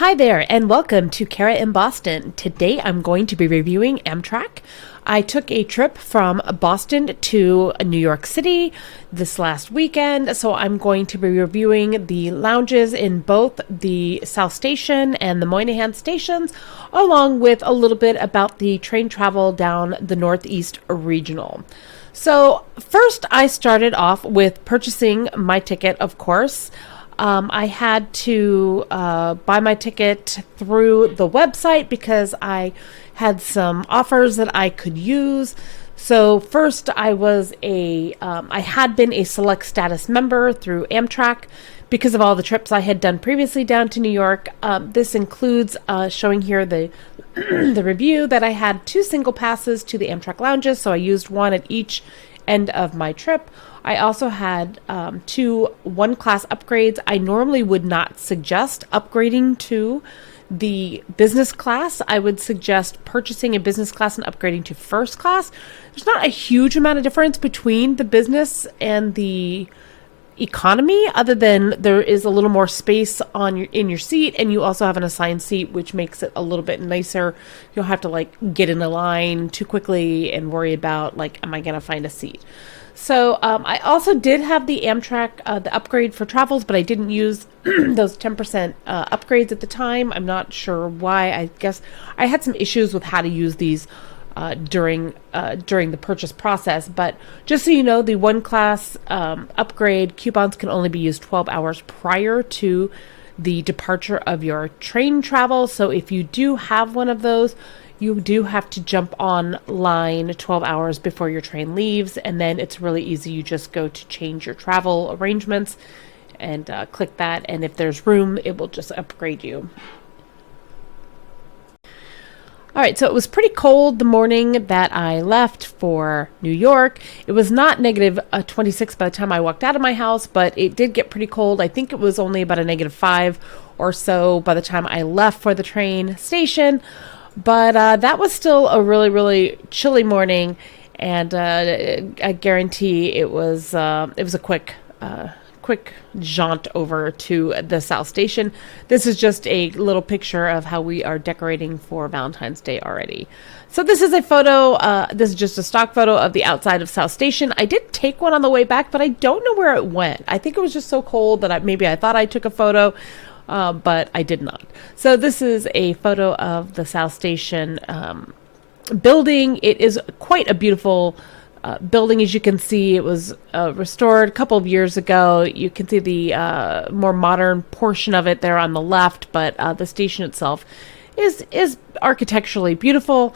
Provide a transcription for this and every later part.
Hi there, and welcome to Kara in Boston. Today I'm going to be reviewing Amtrak. I took a trip from Boston to New York City this last weekend, so I'm going to be reviewing the lounges in both the South Station and the Moynihan stations, along with a little bit about the train travel down the Northeast Regional. So first I started off with purchasing my ticket, of course. I had to buy my ticket through the website because I had some offers that I could use. So first, I had been a select status member through Amtrak because of all the trips I had done previously down to New York. This includes showing here the the review that I had 2 single passes to the Amtrak lounges, so I used one at each end of my trip. I also had 2 one-class upgrades. I normally would not suggest upgrading to the business class. I would suggest purchasing a business class and upgrading to first class. There's not a huge amount of difference between the business and the economy, other than there is a little more space in your seat, and you also have an assigned seat, which makes it a little bit nicer. You don't have to get in a line too quickly and worry about am I going to find a seat. So I also did have the Amtrak, the upgrade for travels, but I didn't use those 10% upgrades at the time. I'm not sure why. I guess I had some issues with how to use these during the purchase process. But just so you know, the one class upgrade coupons can only be used 12 hours prior to the departure of your train travel. So if you do have one of those, you do have to jump online 12 hours before your train leaves, and then it's really easy. You just go to change your travel arrangements and click that, and if there's room, it will just upgrade you. All right, so it was pretty cold the morning that I left for New York. It was not negative 26 by the time I walked out of my house, but it did get pretty cold. I think it was only about a negative 5 or so by the time I left for the train station. But that was still a really, really chilly morning, and I guarantee it was a quick jaunt over to the South Station. This is just a little picture of how we are decorating for Valentine's Day already. So this is a photo. This is just a stock photo of the outside of South Station. I did take one on the way back, but I don't know where it went. I think it was just so cold that maybe I thought I took a photo. But I did not. So this is a photo of the South Station building. It is quite a beautiful building. As you can see, it was restored a couple of years ago. You can see the more modern portion of it there on the left, but the station itself is architecturally beautiful.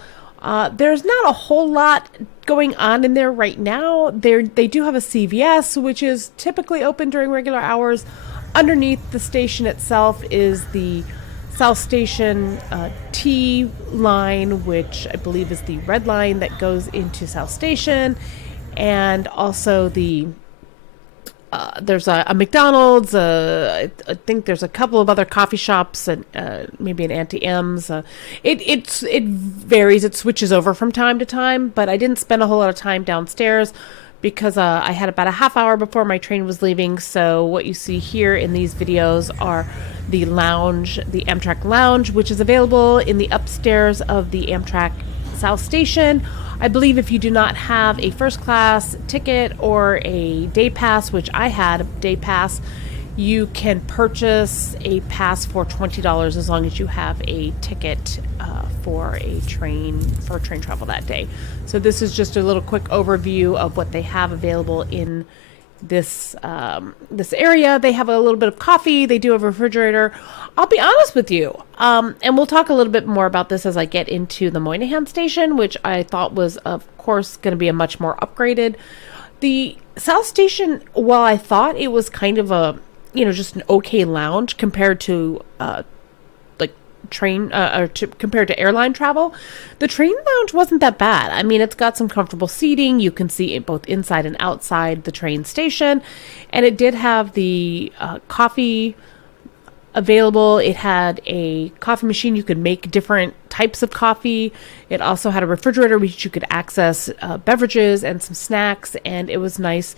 There's not a whole lot going on in there right now. They do have a CVS, which is typically open during regular hours. Underneath the station itself is the South Station T line, which I believe is the red line that goes into South Station. And also there's a McDonald's. I think there's a couple of other coffee shops and maybe an Auntie M's. It varies. It switches over from time to time, but I didn't spend a whole lot of time downstairs because I had about a half hour before my train was leaving. So what you see here in these videos are the lounge, the Amtrak lounge, which is available in the upstairs of the Amtrak South Station. I believe if you do not have a first class ticket or a day pass, which I had a day pass, you can purchase a pass for $20 as long as you have a ticket for train travel that day. So this is just a little quick overview of what they have available in this area. They have a little bit of coffee. They do have a refrigerator. I'll be honest with you, and we'll talk a little bit more about this as I get into the Moynihan Station, which I thought was, of course, going to be a much more upgraded. The South Station, while I thought it was kind of a just an okay lounge compared to compared to airline travel, the train lounge wasn't that bad. I mean, it's got some comfortable seating. You can see it both inside and outside the train station, and it did have the coffee available. It had a coffee machine. You could make different types of coffee. It also had a refrigerator which you could access beverages and some snacks, and it was nice.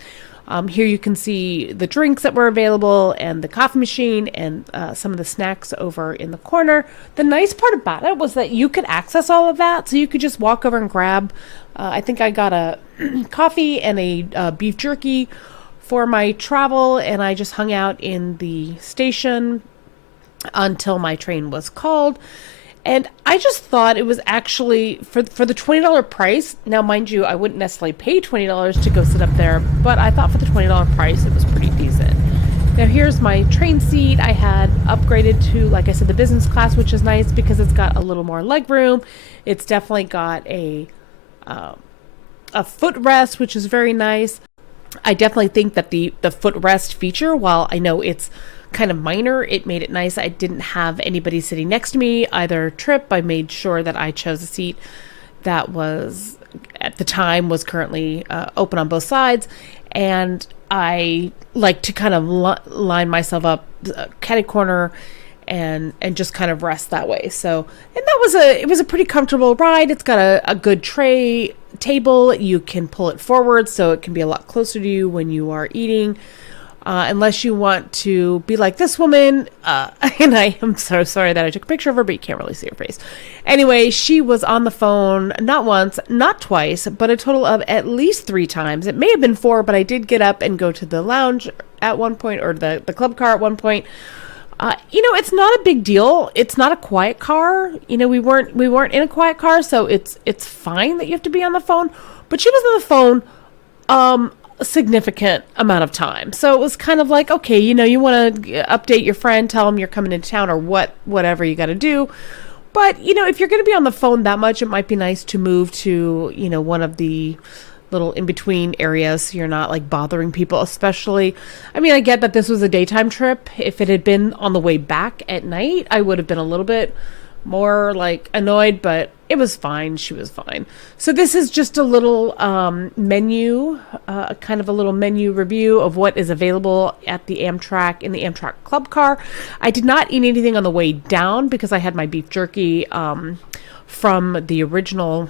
Here you can see the drinks that were available and the coffee machine and some of the snacks over in the corner. The nice part about it was that you could access all of that. So you could just walk over and grab, I think I got a coffee and a beef jerky for my travel, and I just hung out in the station until my train was called. And I just thought it was actually, for the $20 price, now mind you, I wouldn't necessarily pay $20 to go sit up there, but I thought for the $20 price, it was pretty decent. Now here's my train seat. I had upgraded to, like I said, the business class, which is nice because it's got a little more leg room. It's definitely got a footrest, which is very nice. I definitely think that the footrest feature, while I know it's kind of minor, it made it nice. I didn't have anybody sitting next to me either trip. I made sure that I chose a seat that was, at the time, was currently open on both sides. And I like to kind of line myself up catty corner and just kind of rest that way. So, and it was a pretty comfortable ride. It's got a good tray table. You can pull it forward so it can be a lot closer to you when you are eating. Unless you want to be like this woman, and I am so sorry that I took a picture of her, but you can't really see her face. Anyway, she was on the phone not once, not twice, but a total of at least 3 times. It may have been 4, but I did get up and go to the lounge at one point, or the club car at one point. It's not a big deal. It's not a quiet car. We weren't in a quiet car, so it's fine that you have to be on the phone. But she was on the phone a significant amount of time. So it was kind of like, okay, you want to update your friend, tell them you're coming into town or whatever you got to do. But, if you're going to be on the phone that much, it might be nice to move to, one of the little in-between areas so you're not like bothering people, especially. I mean, I get that this was a daytime trip. If it had been on the way back at night, I would have been a little bit more like annoyed, but it was fine. She was fine. So this is just a little menu, kind of a little menu review of what is available at the Amtrak, in the Amtrak club car. I did not eat anything on the way down because I had my beef jerky from the original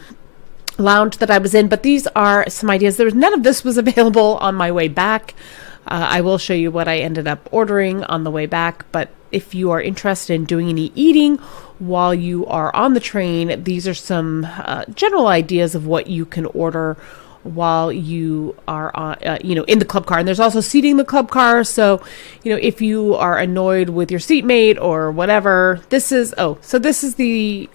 lounge that I was in, but these are some ideas. None of this was available on my way back. I will show you what I ended up ordering on the way back, but if you are interested in doing any eating while you are on the train, these are some general ideas of what you can order while you are on, in the club car. And there's also seating in the club car. So, if you are annoyed with your seatmate or whatever, this is the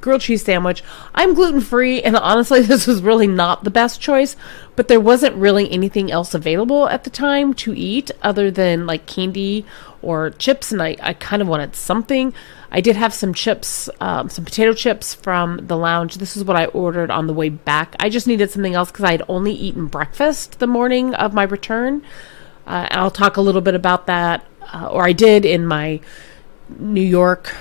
grilled cheese sandwich. I'm gluten-free, and honestly, this was really not the best choice, but there wasn't really anything else available at the time to eat other than like candy or chips, and I kind of wanted something. I did have some chips, some potato chips from the lounge. This is what I ordered on the way back. I just needed something else because I had only eaten breakfast the morning of my return. And I'll talk a little bit about that, or I did in my New York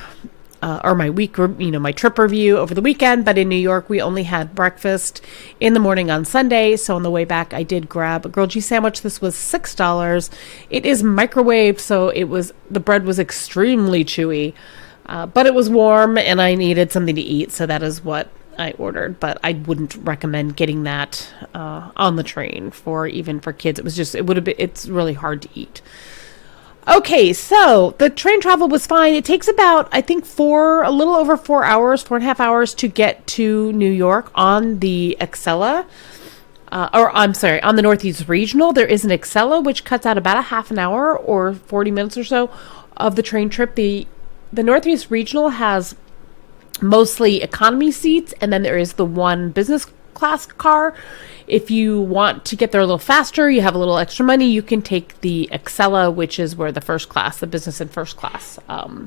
or my my trip review over the weekend. But in New York, we only had breakfast in the morning on Sunday. So on the way back, I did grab a grilled cheese sandwich. This was $6. It is microwaved, so the bread was extremely chewy, but it was warm and I needed something to eat. So that is what I ordered, but I wouldn't recommend getting that on the train for kids. It's really hard to eat. Okay, so the train travel was fine. It takes about, I think, a little over 4 hours, 4.5 hours to get to New York on the Excella. On the Northeast Regional. There is an Excella, which cuts out about a half an hour or 40 minutes or so of the train trip. The Northeast Regional has mostly economy seats, and then there is the one business class car. If you want to get there a little faster, you have a little extra money, you can take the Excella, which is where the business and first class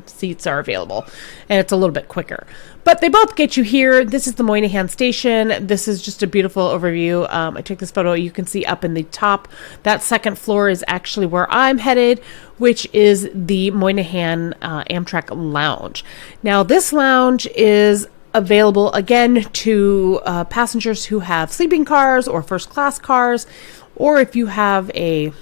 seats are available. And it's a little bit quicker. But they both get you here. This is the Moynihan Station. This is just a beautiful overview. I took this photo. You can see up in the top, that second floor is actually where I'm headed, which is the Moynihan Amtrak Lounge. Now, this lounge is available again to passengers who have sleeping cars or first class cars, or if you have a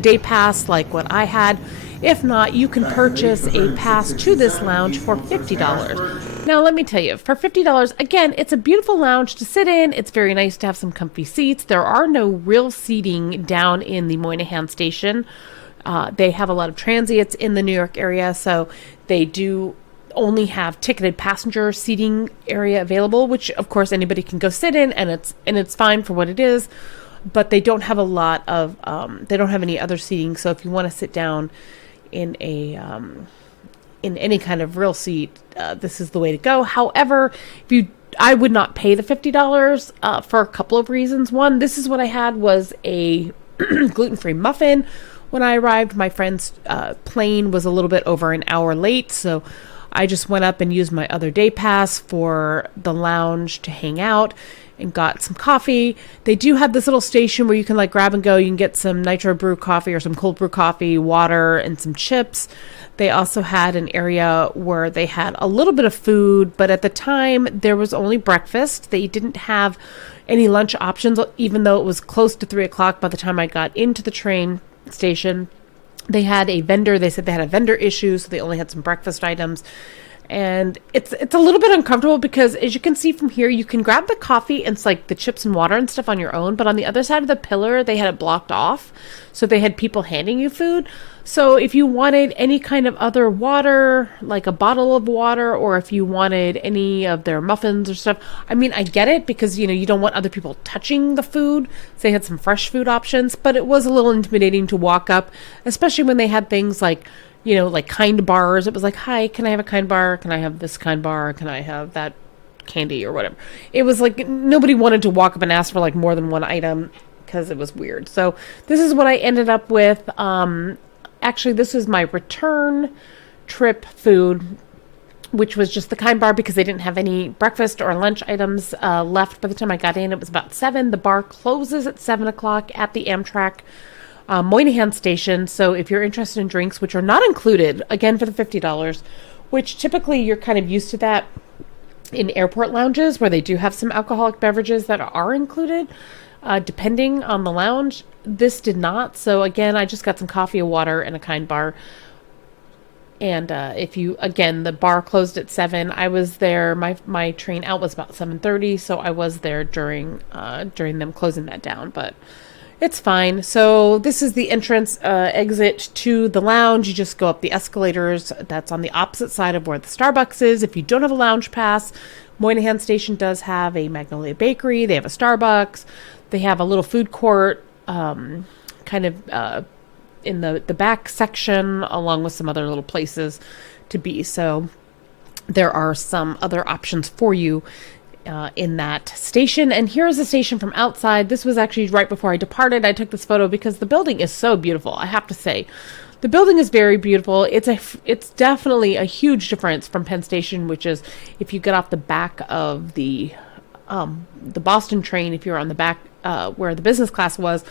day pass like what I had. If not, you can purchase a pass to this lounge for $50. Now, let me tell you, for $50, again, it's a beautiful lounge to sit in. It's very nice to have some comfy seats. There are no real seating down in the Moynihan Station. They have a lot of transients in the New York area, so they do only have ticketed passenger seating area available, which of course anybody can go sit in, and it's fine for what it is. But they don't have a lot of they don't have any other seating. So if you want to sit down in in any kind of real seat, this is the way to go. However, I would not pay the $50 for a couple of reasons. One, this is what I had was a gluten-free muffin. When I arrived, my friend's plane was a little bit over an hour late, so I just went up and used my other day pass for the lounge to hang out and got some coffee. They do have this little station where you can like grab and go. You can get some nitro brew coffee or some cold brew coffee, water, and some chips. They also had an area where they had a little bit of food, but at the time there was only breakfast. They didn't have any lunch options, even though it was close to 3 o'clock by the time I got into the train station. They had a vendor. They said they had a vendor issue, so they only had some breakfast items. And it's a little bit uncomfortable because, as you can see from here, you can grab the coffee and it's like the chips and water and stuff on your own. But on the other side of the pillar, they had it blocked off. So they had people handing you food. So if you wanted any kind of other water, like a bottle of water, or if you wanted any of their muffins or stuff, I mean, I get it because, you don't want other people touching the food. So they had some fresh food options, but it was a little intimidating to walk up, especially when they had things like, like kind bars. It was like, hi, can I have a kind bar? Can I have this kind bar? Can I have that candy or whatever? It was like nobody wanted to walk up and ask for like more than one item because it was weird. So this is what I ended up with. Actually, this is my return trip food, which was just the kind bar because they didn't have any breakfast or lunch items left by the time I got in. It was about 7. The bar closes at 7 o'clock at the Amtrak Moynihan Station. So if you're interested in drinks, which are not included, again, for the $50, which typically you're kind of used to that in airport lounges where they do have some alcoholic beverages that are included, depending on the lounge. This did not. So again, I just got some coffee, a water, and a kind bar. And the bar closed at 7. I was there. My train out was about 7:30, so I was there during them closing that down. But it's fine. So this is the entrance exit to the lounge. You just go up the escalators. That's on the opposite side of where the Starbucks is. If you don't have a lounge pass, Moynihan Station does have a Magnolia Bakery. They have a Starbucks. They have a little food court kind of in the back section, along with some other little places to be. So there are some other options for you in that station. And here's the station from outside. This was actually right before I departed. I took this photo because the building is so beautiful. I have to say, the building is very beautiful. It's definitely a huge difference from Penn Station, which is if you get off the back of the Boston train, if you're on the back where the business class was,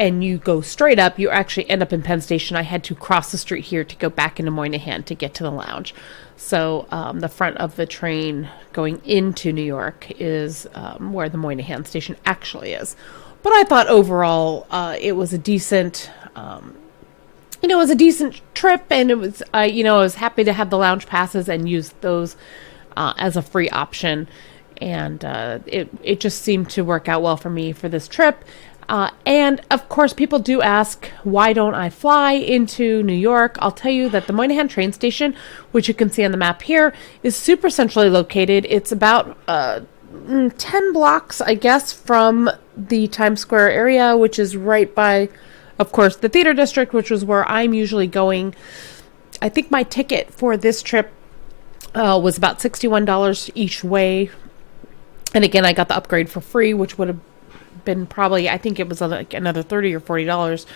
and you go straight up, you actually end up in Penn Station. I had to cross the street here to go back into Moynihan to get to the lounge. So the front of the train going into New York is where the Moynihan Station actually is. But I thought overall it was a decent, it was a decent trip, and it was, I was happy to have the lounge passes and use those as a free option. And it just seemed to work out well for me for this trip. And of course, people do ask, why don't I fly into New York? I'll tell you that the Moynihan train station, which you can see on the map here, is super centrally located. It's about 10 blocks, I guess, from the Times Square area, which is right by, of course, the theater district, which was where I'm usually going. I think my ticket for this trip was about $61 each way. And again, I got the upgrade for free, which would have been probably, I think it was like another $30 or $40.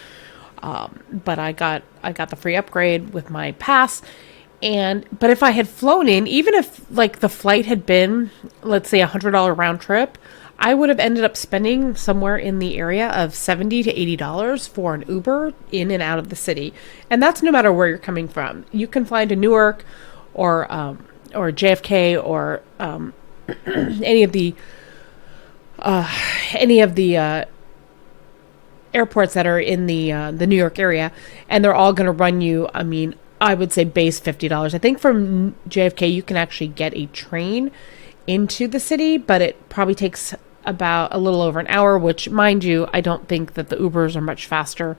But I got the free upgrade with my pass. But if I had flown in, even if like the flight had been, let's say $100 round trip, I would have ended up spending somewhere in the area of $70 to $80 for an Uber in and out of the city. And that's no matter where you're coming from. You can fly to Newark or JFK or any of the airports that are in the New York area, and they're all going to run you, I would say base $50. I think from JFK you can actually get a train into the city, but it probably takes about a little over an hour, which, mind you, I don't think that the Ubers are much faster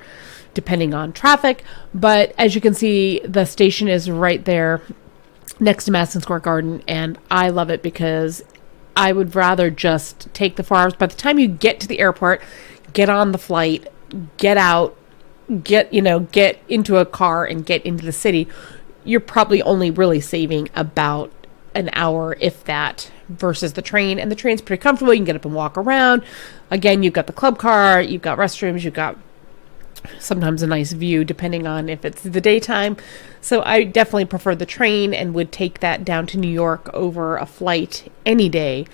depending on traffic. But as you can see, the station is right there next to Madison Square Garden, and I love it because I would rather just take the 4 hours. By the time you get to the airport, get on the flight, get out, get into a car and get into the city, you're probably only really saving about an hour, if that, versus the train. And the train's pretty comfortable. You can get up and walk around. Again, you've got the club car, you've got restrooms, you've got sometimes a nice view depending on if it's the daytime. So I definitely prefer the train and would take that down to New York over a flight any day.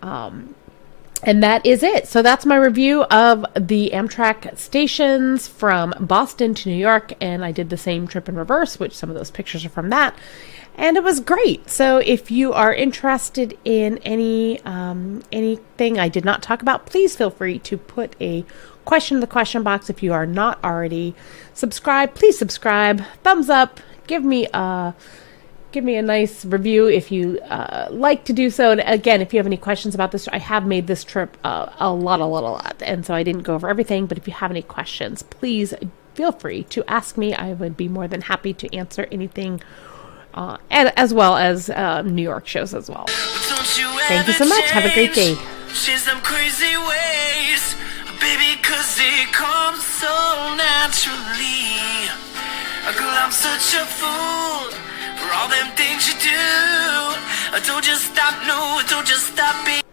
And that is it. So that's my review of the Amtrak stations from Boston to New York. And I did the same trip in reverse, which some of those pictures are from that. And it was great. So if you are interested in anything I did not talk about, please feel free to put a question in the question box. If you are not already subscribed, please subscribe, thumbs up, give me a nice review if you like to do so. And again, if you have any questions about this, I have made this trip a lot. And so I didn't go over everything, but if you have any questions, please feel free to ask me. I would be more than happy to answer anything, and as well as New York shows as well. Thank you so much. Have a great day. Baby, 'cause it comes so naturally. Girl, I'm such a fool for all them things you do. Don't just stop, no, don't just stop it.